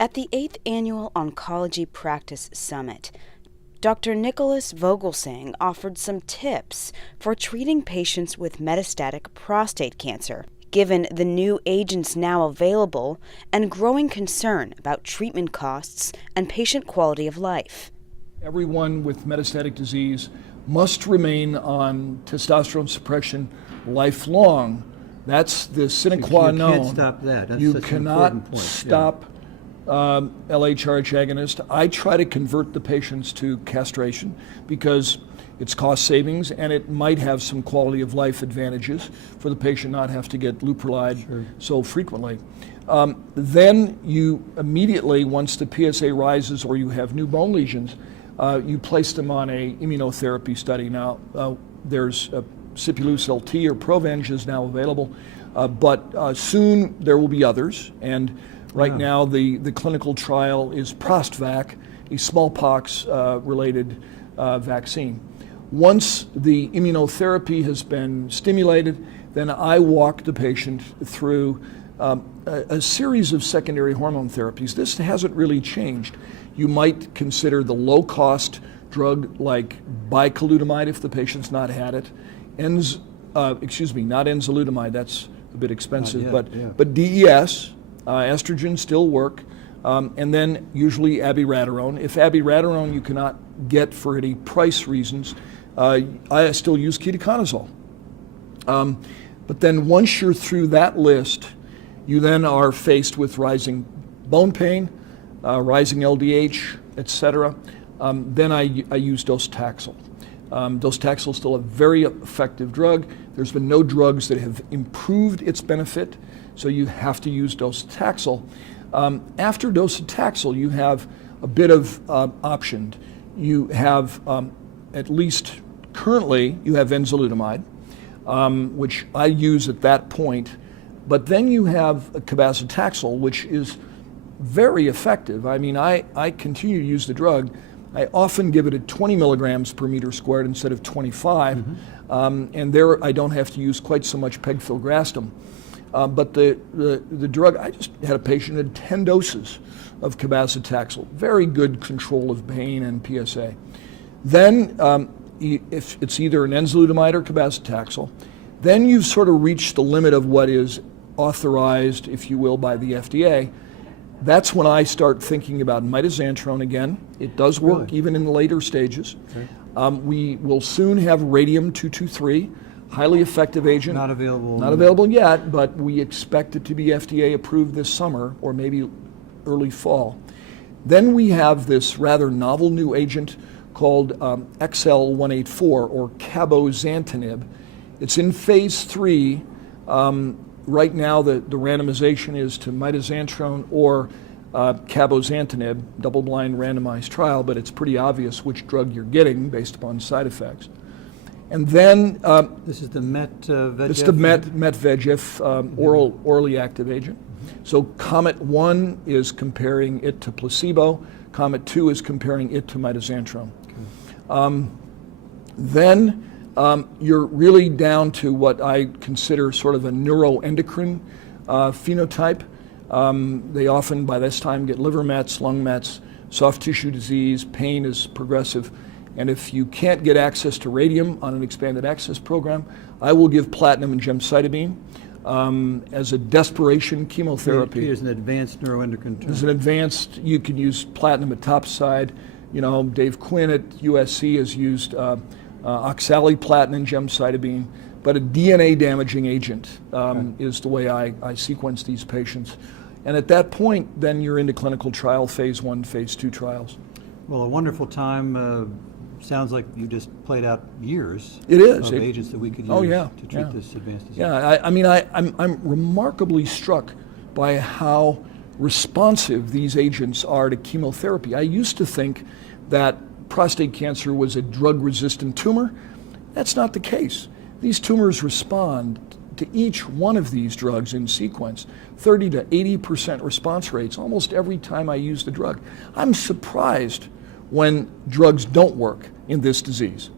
At the 8th Annual Oncology Practice Summit, Dr. Nicholas Vogelzang offered some tips for treating patients with metastatic prostate cancer, given the new agents now available and growing concern about treatment costs and patient quality of life. Everyone with metastatic disease must remain on testosterone suppression lifelong. That's the sine qua non. You can't stop that. That's you such an cannot important point. stop LHRH agonist. I try to convert the patients to castration because it's cost savings and it might have some quality of life advantages for the patient not have to get leuprolide so frequently. Then you immediately, once the PSA rises or you have new bone lesions, you place them on a immunotherapy study. Now, there's Sipuleucel-T or Provenge is now available, but soon there will be others. And right now, the clinical trial is Prostvac, a smallpox-related vaccine. Once the immunotherapy has been stimulated, then I walk the patient through a series of secondary hormone therapies. This hasn't really changed. You might consider the low-cost drug like bicalutamide if the patient's not had it. Not enzalutamide, that's a bit expensive, but DES, estrogen still work, and then usually abiraterone. If abiraterone you cannot get for any price reasons, I still use ketoconazole. But then once you're through that list, you then are faced with rising bone pain, rising LDH, etc. Then I use docetaxel. Docetaxel is still a very effective drug. There's been no drugs that have improved its benefit, so you have to use docetaxel. After docetaxel, you have a bit of option. You have, at least currently, you have enzalutamide, which I use at that point. But then you have cabazitaxel, which is very effective. I mean, I continue to use the drug. I often give it at 20 milligrams per meter squared instead of 25. And there I don't have to use quite so much pegfilgrastim. But the drug, I just had a patient who had 10 doses of cabazitaxel. Very good control of pain and PSA. Then if it's either an enzalutamide or cabazitaxel, then you've sort of reached the limit of what is authorized, if you will, by the FDA. That's when I start thinking about mitoxantrone again. It does work even in the later stages. We will soon have radium-223, highly effective agent. Not available. Not available yet, but we expect it to be FDA approved this summer or maybe early fall. Then we have this rather novel new agent called XL184 or cabozantinib. It's in phase 3. Right now, the randomization is to mitoxantrone or cabozantinib, double-blind randomized trial, but it's pretty obvious which drug you're getting based upon side effects. And then this is the MET-VEGF. It's the MET-VEGF orally active agent. So Comet-1 is comparing it to placebo. Comet-2 is comparing it to mitoxantrone. Then you're really down to what I consider sort of a neuroendocrine phenotype. They often, by this time, get liver mets, lung mets, soft tissue disease, pain is progressive. And if you can't get access to radium on an expanded access program, I will give platinum and gemcitabine as a desperation chemotherapy. As an advanced neuroendocrine term. As an advanced, you can use platinum etoposide. You know, Dave Quinn at USC has used oxaliplatin and gemcitabine, but a DNA damaging agent is the way I sequence these patients. And at that point, then you're into clinical trial, phase 1, phase 2 trials. Well, a wonderful time. Sounds like you just played out years of agents that we could use to treat this advanced disease. Yeah, I mean, I'm remarkably struck by how responsive these agents are to chemotherapy. I used to think that prostate cancer was a drug-resistant tumor. That's not the case. These tumors respond to each one of these drugs in sequence, 30 to 80% response rates almost every time I use the drug. I'm surprised when drugs don't work in this disease.